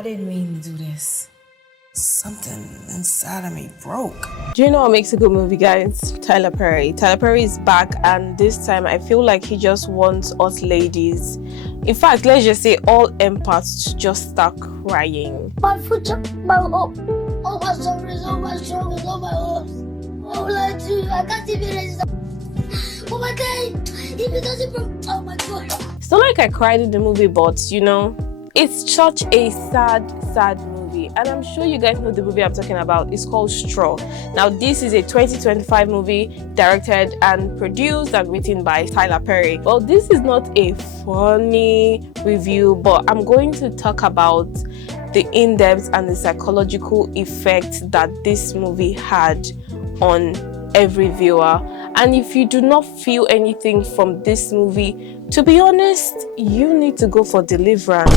I didn't mean to do this. Something inside of me broke. Do you know what makes a good movie, guys? Tyler Perry. Tyler Perry is back, and this time I feel like he just wants us ladies, in fact, let's just say all empaths, to just start crying. My foot, my shoulders, my shoulders, my arms. What will I do? I can't even resist. Oh my God! If it doesn't break, oh my God. It's not like I cried in the movie, but you know, it's such a sad movie, and I'm sure you guys know the movie I'm talking about. It's called Straw. Now, this is a 2025 movie directed and produced and written by Tyler Perry. Well, this is not a funny review, but I'm going to talk about the in-depth and the psychological effect that this movie had on every viewer. And if you do not feel anything from this movie, to be honest, you need to go for deliverance.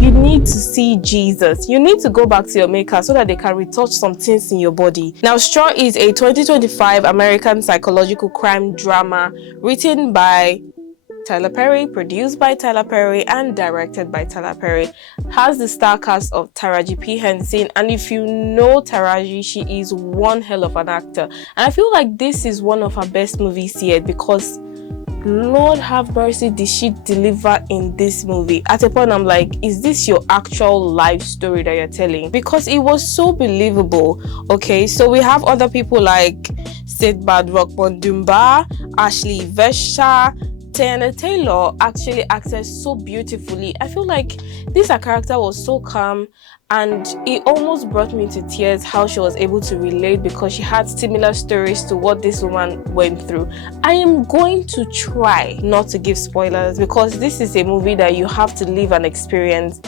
You need to see Jesus. You need to go back to your maker so that they can retouch some things in your body. Now, Straw is a 2025 American psychological crime drama written by Tyler Perry, produced by Tyler Perry, and directed by Tyler Perry. Has the star cast of Taraji P Henson, and if you know Taraji, she is one hell of an actor. And I feel like this is one of her best movies yet, because Lord have mercy, did she deliver in this movie. At a point I'm like, is this your actual life story that you're telling? Because it was so believable. Okay, so we have other people like Sidbad Rockmondumba, Ashley Vesha, Tiana Taylor actually acted so beautifully. I feel like this her character was so calm, and it almost brought me to tears how she was able to relate, because she had similar stories to what this woman went through. I am going to try not to give spoilers, because this is a movie that you have to live and experience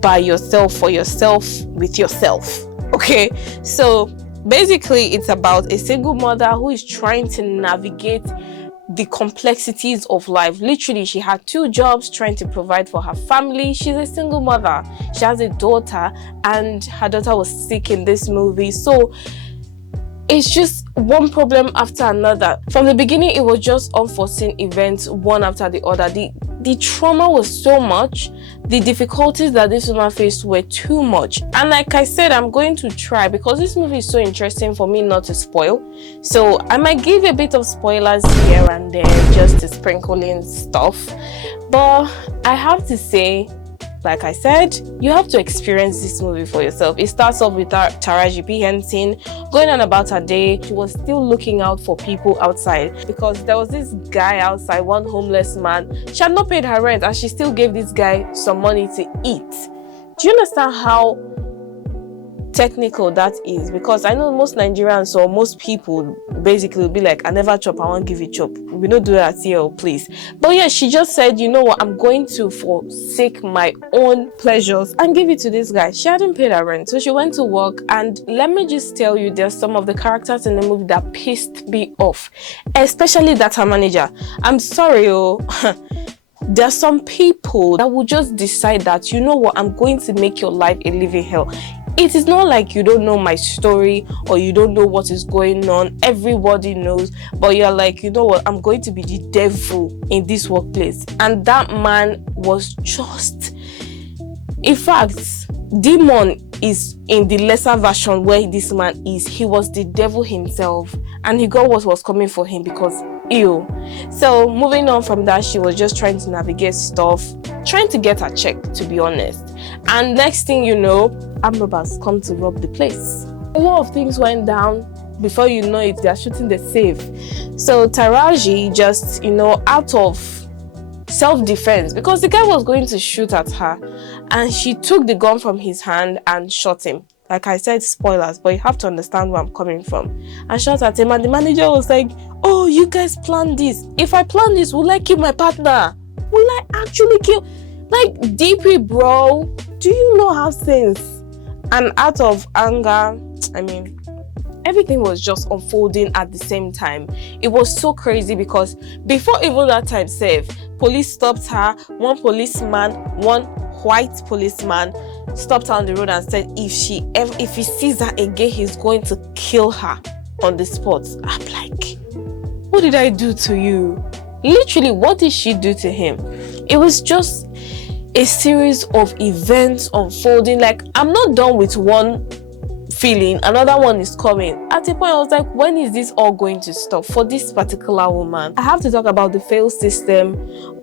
by yourself, for yourself, with yourself. Okay, so basically it's about a single mother who is trying to navigate the complexities of life. Literally, she had 2 jobs trying to provide for her family. She's a single mother. She has a daughter, and her daughter was sick in this movie. So it's just one problem after another. From the beginning, it was just unforeseen events, one after the other. The trauma was so much. The difficulties that this woman faced were too much. And like I said, I'm going to try, because this movie is so interesting for me not to spoil. So I might give a bit of spoilers here and there, just to sprinkle in stuff. But I have to say, like I said, you have to experience this movie for yourself. It starts off with Taraji P Henson going on about her day. She was still looking out for people outside, because there was this guy outside, one homeless man. She had not paid her rent, and she still gave this guy some money to eat. Do you understand how technical that is? Because I know most Nigerians, or most people, basically will be like, I never chop, I won't give you chop. We don't do that here, please. But yeah, she just said, you know what, I'm going to forsake my own pleasures and give it to this guy. She hadn't paid her rent, so she went to work. And let me just tell you, there's some of the characters in the movie that pissed me off, especially that her manager. I'm sorry, there are some people that will just decide that, you know what, I'm going to make your life a living hell. It is not like you don't know my story, or you don't know what is going on. Everybody knows, but you're like, you know what, I'm going to be the devil in this workplace. And that man was just, in fact, demon is in the lesser version where this man is. He was the devil himself, and he got what was coming for him, because ew. So moving on from that, she was just trying to navigate stuff, trying to get her check, to be honest. And next thing you know, armed robbers come to rob the place. A lot of things went down. Before you know it, they're shooting the safe. So Taraji just, out of self-defense, because the guy was going to shoot at her, and she took the gun from his hand and shot him. Like I said, spoilers, but you have to understand where I'm coming from. And shot at him, and the manager was like, oh, you guys planned this. If I plan this, will I kill my partner? Will I actually kill? Like, DP, bro, do you know how sense? And out of anger, everything was just unfolding at the same time. It was so crazy, because before even that time safe, police stopped her. One white policeman stopped her on the road and said if he sees her again, he's going to kill her on the spot. I'm like, what did I do to you? Literally, what did she do to him? It a series of events unfolding. Like, I'm not done with one feeling, another one is coming. At a point I was like, when is this all going to stop for this particular woman? I have to talk about the failed system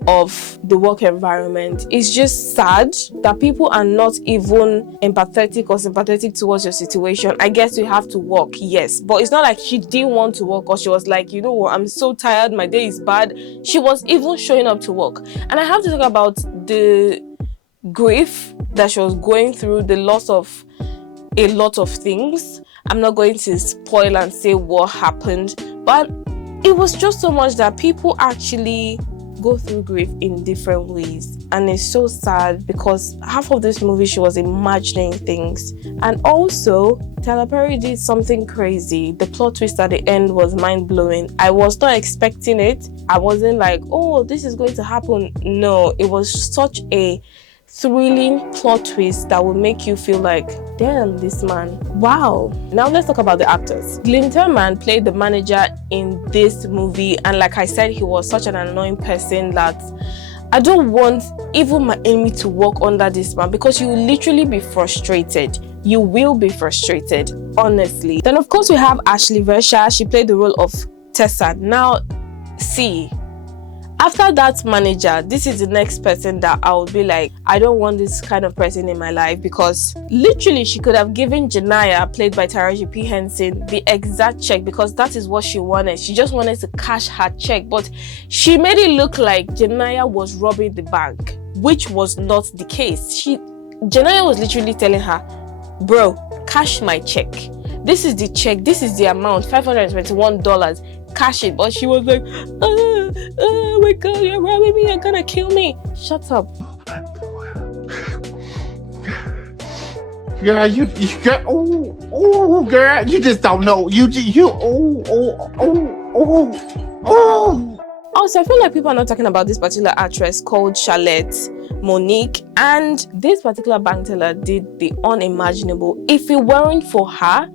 of the work environment. It's just sad that people are not even empathetic or sympathetic towards your situation. I guess you have to work, yes, but it's not like she didn't want to work, or she was like, you know what, I'm so tired, my day is bad. She was even showing up to work. And I have to talk about the grief that she was going through, the loss of a lot of things. I'm not going to spoil and say what happened, but it was just so much that people actually go through grief in different ways, and it's so sad because half of this movie she was imagining things. And also Tyler Perry did something crazy. The plot twist at the end was mind-blowing. I was not expecting it. I wasn't like, oh, this is going to happen. No, it was such a thrilling plot twist that will make you feel like, damn, this man, wow. Now let's talk about the actors. Glenn Turman played the manager in this movie, and like I said, he was such an annoying person that I don't want even my enemy to work under this man, because you will literally be frustrated. You will be frustrated, honestly. Then of course we have Ashley Versha. She played the role of Tessa. Now see, after that manager, this is the next person that I would be like, I don't want this kind of person in my life, because literally she could have given Janiyah, played by Taraji P Henson, the exact check, because that is what she wanted. She just wanted to cash her check, but she made it look like Janiyah was robbing the bank, which was not the case. Janiyah was literally telling her, bro, cash my check. This is the check, this is the amount, $521, cash it. But she was like, oh my god, you're robbing me, you're gonna kill me. Shut up. Girl, you girl, oh, girl, you just don't know. Also, I feel like people are not talking about this particular actress called Charlotte Monique, and this particular bank teller did the unimaginable. If it weren't for her,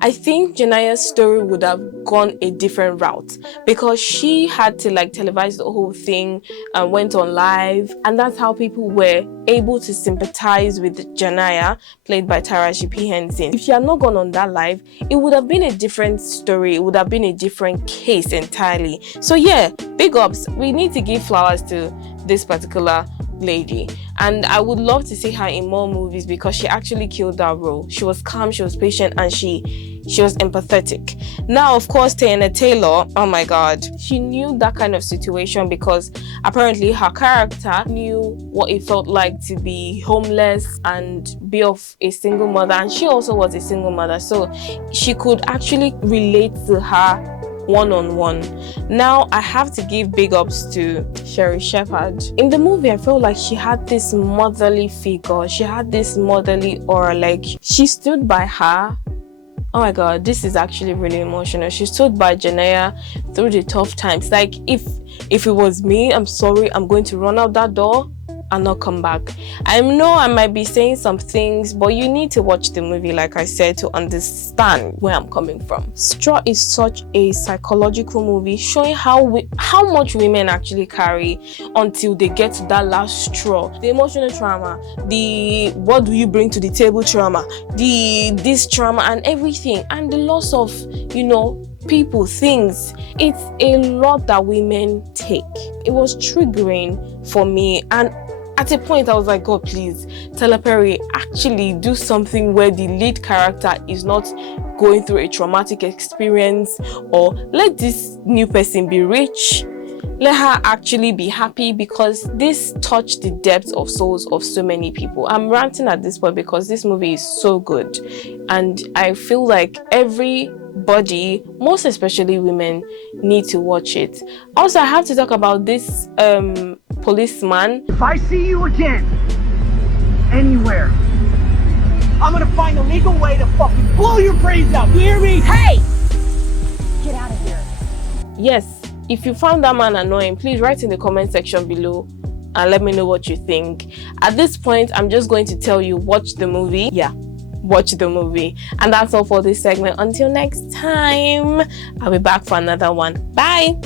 I think Janiyah's story would have gone a different route, because she had to like televise the whole thing and went on live, and that's how people were able to sympathize with Janiyah, played by Taraji P Henson. If she had not gone on that live, it would have been a different story. It would have been a different case entirely. So yeah, big ups. We need to give flowers to this particular lady, and I would love to see her in more movies, because she actually killed that role. She was calm, she was patient, and she was empathetic. Now of course Teyana Taylor, oh my god, she knew that kind of situation, because apparently her character knew what it felt like to be homeless and be of a single mother, and she also was a single mother, so she could actually relate to her one-on-one. Now I have to give big ups to Sherry Shepherd. In the movie, I felt like she had this motherly figure. She had this motherly aura. Like, she stood by her. Oh my god, this is actually really emotional. She stood by Janiyah through the tough times. Like, if it was me, I'm sorry, I'm going to run out that door and not come back. I know I might be saying some things, but you need to watch the movie, like I said, to understand where I'm coming from. Straw is such a psychological movie, showing how much women actually carry until they get to that last straw. The emotional trauma, the what do you bring to the table trauma, this trauma and everything, and the loss of, you know, people, things. It's a lot that women take. It was triggering for me, and at a point I was like, God, please, Tyler Perry, actually do something where the lead character is not going through a traumatic experience, or let this new person be rich, let her actually be happy, because this touched the depths of souls of so many people. I'm ranting at this point because this movie is so good, and I feel like everybody, most especially women, need to watch it. Also, I have to talk about this policeman. If I see you again, anywhere, I'm gonna find a legal way to fucking blow your brains out. You hear me? Hey! Get out of here. Yes, if you found that man annoying, please write in the comment section below and let me know what you think. At this point, I'm just going to tell you, watch the movie. Yeah, watch the movie. And that's all for this segment. Until next time, I'll be back for another one. Bye!